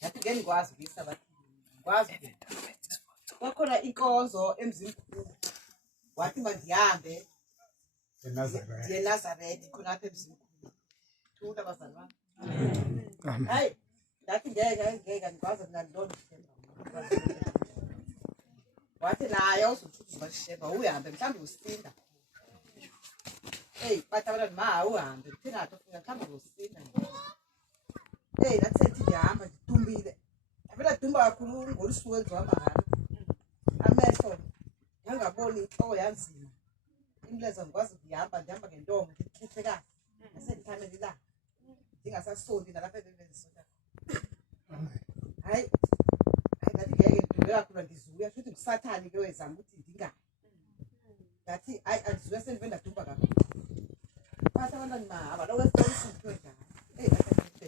yathi ngeke ngikwazi ukuyisa bathi ngikwazi kwakhona inkonzo emzimkhulu wathi mangihambe eNazaretha khona apha emzimkhulu thula bazali bami hayi ndathi ngeke ngikwazi ngalona wathi naye uzothuthuza basheba uhambe mhlawumbe usinda bathi abantwana ma uhambe kuthina ufika mhlawumbe usinda nathi ndihamba ndidumbile avela dumba kakhulu ngolusuku enziwahamba ngalo amehlo ngangaboni inhloko yanzima imleza ngikwazi ndihamba ngentonga ndichithe kahle nasendithamele la ndingasasondi nalapha ebebenzisona hayi ngathi ngeke ndidume kakhulu ndizuya futhi ngusathane ke wezama ukuthi ndingayi ngathi hayi andizuya sendive ndadumba kakhulu bathi abantwana ma abaloku esikolisi ndithiwe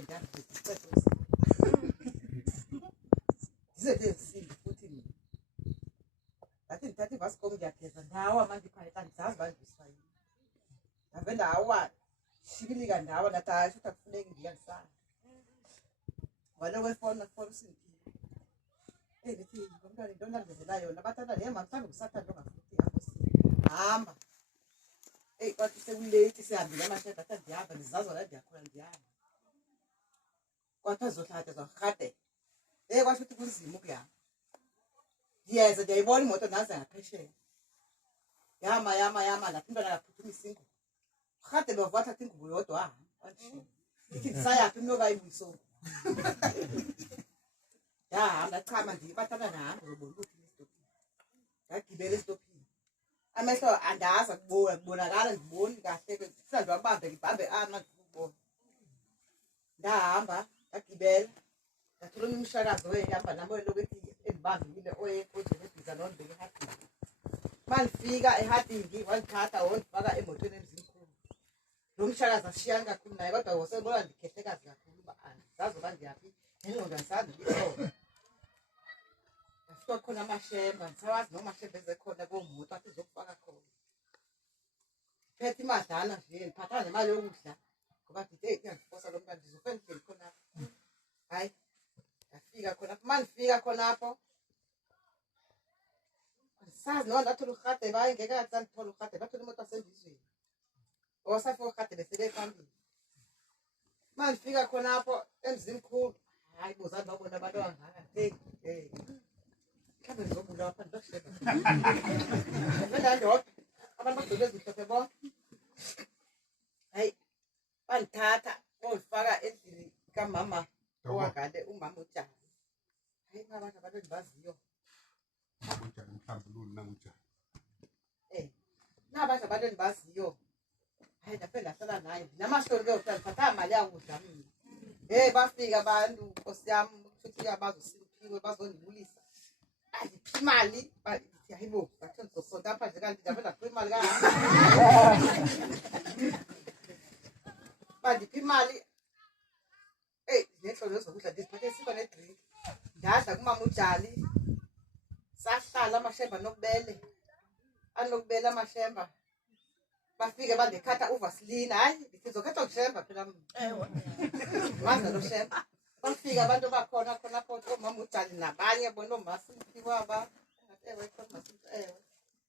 njani ndizethe futhi mina ngathi ndithatha ivascom ndiyageza ndawa manje phayeka ndizazi bandiswa yini ndave ndawa shibilika ndawa ndathi hayi futhi akufuneki ndiyalisana waloku efona usindiphile ndithi ngomntwana into ndandenzela yona bathanda yema mhlawumbe ngusathane longafuthi hamba kwathi sekulate sihambile amashebe athi ndihamba ndizazi wala ndiyakhona ndihamba kwathi azohlatha zorhade kwasho ukuthi kunzima ukuyama ndiyeza ndiyayibona imoto naze ngaphesheya yama lapho umntwana akaphuthuma isingo rhade bava athatha ingubo yodwa ahamba ndithi ndisayaphi mnokayibuyise ndahamba ndachama ndibathanda nahambe ubona ukuthi esitopini ndagibela esitopini amehlo andazi kubonakala ngiboni kahle mhlawumbe wabambe ngibambe ngikubona ndahamba ndagibela ndathola umshakazi wehamba nami lokuthi endibambile oyekodebhiza nondibeke ehadini malifika ehadini wangithatha wondifaka emotweni emzimkhulu lo mshakazi ashiyani kakhulu naye kodwa wasebona ndikhehlekazi kakhulu uba zazoba ndiyaphi engqondo andisazi ndiyona ndafika khona amashemba ndisawazi nomashemba ezekhona komoto athi uzokufaka khona phethe imadlana nje ndiphathana nemali yokudla ngoba ndithi kuyandifosa lo mntwana ndizofuna ndihleli khonapho hayi ndafika khonapho mandifika khonapho andisazi noba ndathola urhade baye ngeke ndithola urhade ndathola imoto asendizweni osafika urhade besebephambili mandifika khonapho emzimkhulu hayi bozani babona abantu abangaka mhlawumbe ndizobulawa pha ndizokusheba ndandodwa abantu bagqoke ezimhlophe bonke hayi bandithatha bondifaka endlini kamama owakade umama uJali hayi abantu endibaziyo nabantu abantu endibaziyo hayi ndaphe ndahlala naye ndinamahloni ke okuhlala ndiphatha mali yakudla mina bafika abantu nkosi yam futhi abazosiphiwe bazondibulisa andiphi imali ndithi hayibo bathe ndizosonta apha nje kanti ndabe ndaphiwa imali bandiphi imali nehlolo zokudla ndiziphathe siba nedrink ndadla kumama uJali sahlala amashemba anokubele amashemba bafike bandikhatha uvaseline hayi ndithi ndizokhetha ushemba phela maza lo shemba bafika abantu bakhona khonapho omama uJali nabanye bona omasiphiwaba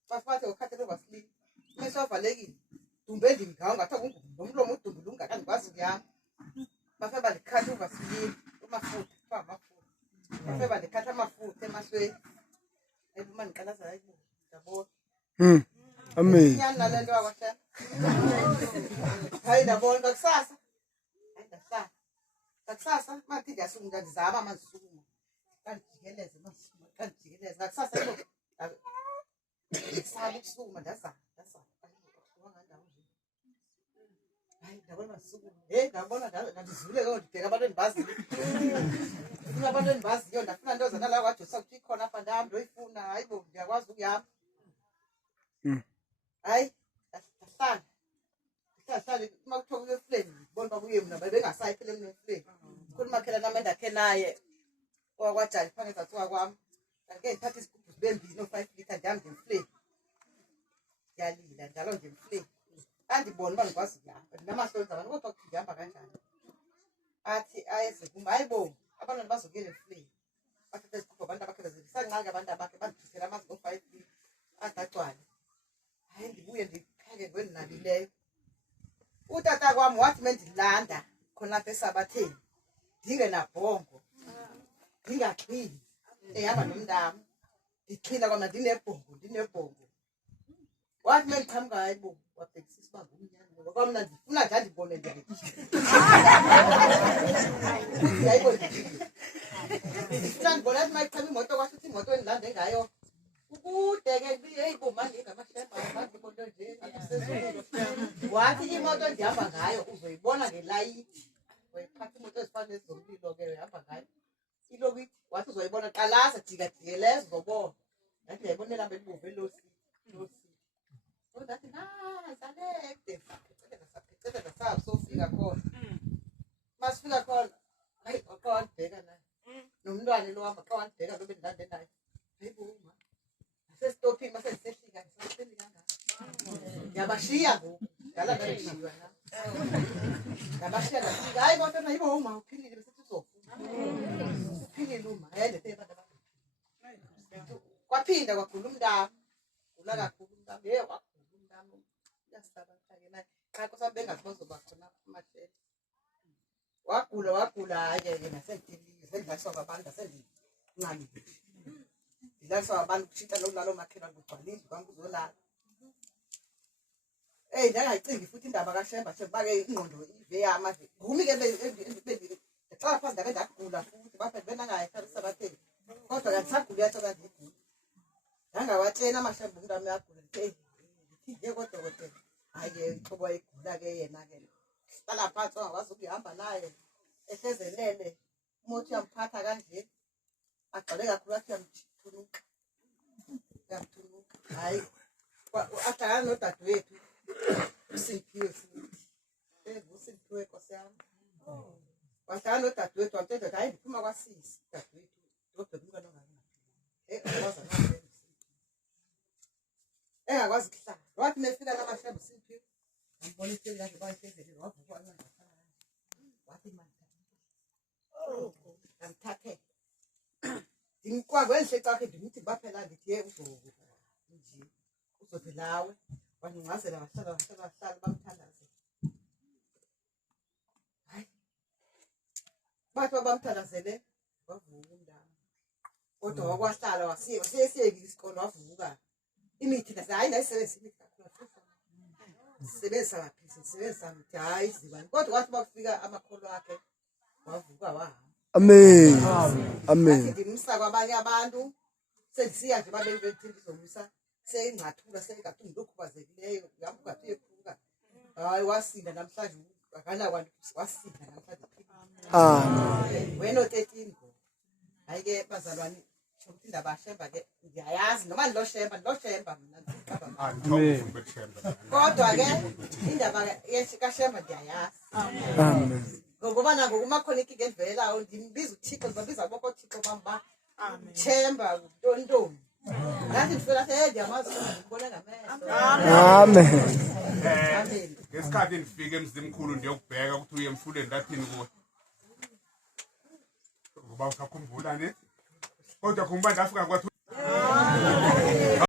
bafathi ukhathele uvaseline mese wavalekile dumbe ndingawo ngathiwa ngomlomo udumbule ungakandikwazi ukuyama bafe bandikhatha uvaseline amafutha bafe bandikhatha amafutha emasweni ayibuma ndiqalaza hayibo ndiyabona amen inyani nale nto yakwahle hayi ndabona ngakusasa hayi ndahlala ngakusasa mathi ndiyasukuma ndizama amazisukuma kandijikeleze ngakusasa ndisala ukusukuma ndazama hayi ndabona masukuma ndabona ndandizule ke ndibheka abantu endibaziyo ndifuna abantu endibaziyo ndafuna nto zana la kwajosa kuthi ikhona apha ndahamba ndoyifuna hayi bo ndiyakwazi ukuyama hayi ndahlala uma kuthiwa kuyo efleni ndibona uba kuye mna bebengasayi phela emna efleni khona umakhelane nam endakhe naye owakwaJali phaa ngezathiwa kwam ndandike ndithatha izigubhu zibe mbini oo-5 litre ndihambe ngemfleni ndiyalila njalo nje emfleni andibona uba ndikwazi ukuyahamba ndinamahloni zabantu kodwa kuthi ndihamba kanjani athi ayezekuma hayibo abantwana bazokele free bathatha isikhuba abantu abakhe besanqaka abantu abakhe bandithisela amanzi ngo-5 adagcwale hayi ndibuye ndipheke ngweninalileyo utata kwam wathi mendilanda khona apha esabatheni ndingenabhongo ndingaqhini ehamba nomntamo ndiqhina kwamna ndinebhongo wathi mendiqhamuka hayibo wabhekisisa uba ngumnyani ngoba kwamna ndifuna nje andibone yayibo ndifuna ndibona athi mayiqhama imoto kwasuthi imoto endilande ngayo ukude ke yeyibo manje ngamashemba imoto nje wathi imoto ndihamba ngayo uzoyibona ngelayithi wayiphatha imoto ezifana nezomlilo ke uhamba ngayo ilokithi wathi uzoyibona qalasa jikajikelezo uzobona ndathi ndiyayibonela belibomvu elosi ndathi salekde sapheceleka sabe sofika khona masifika khona hayi waqa wandibheka naye nomntwana lo hamba xa wandibheka lo bendilande naye hayiboma nasesitopini masendisehlika ndisahleli kangaka ndiyabashiya ngoku dala ndandishiywa na ndabashiya ndafika hayi moto nayibo uma uphilile besithi uzofuna uphilile uma ayendethe abantu kwaphinda kwagula umntamo gula kakhulu umntamo wagula umntamo uyasisabathake naye xa kusaba bengazibozoba khona amashele wagula hayi yena sendilile sendilaliswa ngabantu asendinqamile ndilaliswa ngabantu kushintsha nokulalo makhelwane kugcwala indlu kwam kuzolala ndangayicingi futhi indaba kaShemba bake ingqondo ive yama ngumi ke xa phansi ndake ndagula futhi baphe benangayekhalisa batheni kodwa kandisagula yatsho ndigula ndangawatshena amashemba umntami uyagula ndithi kodokotela hayi ixhobo ayigula ke yena ke hlala phansi angakwazi ukuyihamba naye ehlezelele umothi uyamphatha kanje agcwale kakhulu athi uyamthunuka hayi ahlangana nodadewethu uSiphiwe futhi uSiphiwe Nkosi yami wahlangana nodadewethu wamtshela ukuthi hayi ndiphuma kwasisi dadewethu ndobheka umntwana ongakwazi engakwazi kuhlala wathi nefika namashemba uSiphiwe ambona ihleli kanje bayihlezelele wavuka wanceda wathi manje ngithathe ndimkwakwe enhle xa ndimuthi baphela ndithi nje uzothi lawe wangingazela wahlala bamthandaze hayi bathi bamthandazele wavuka umntana kodwa wakwahlala wasiyekile isikolo wavuka imithi hayi nayisebenzisa imithi kakhulu sisebenzisa maphilisi sisebenzisa mithi hayi zibani kodwa wathi bakufika amakholo akhe wavuka wahamba Amen. Amen. Ndimsa kwabanye abantu sendisiya nje babe bezomisa seyingcathula seyingathi ngilokhubazekileyo ngapha ngathi uyephuka hayi wasinda namhlanje akanakwantu wasinda namhlanje wena 13 ngo hayi ke bazalwane ukuthi indaba yaShemba ke ndiyayazi noma ndiloshemba mina kodwa ke indaba kaShemba ndiyayazi Amen. ngoba nangoku makhona inkinga endivelayo ndimbiza uThixo ndibabiza bonke Thixo bamba Shemba ntontombi ngathi ndifela ndiyamazi ngibone ngamehlo Amen. Ngesikhathi ndifike emzimkhulu ndiyokubheka ukuthi uye emfuleni ndathini kuwe ngoba usakhumbula ne kodwa kumba ndafika kwathi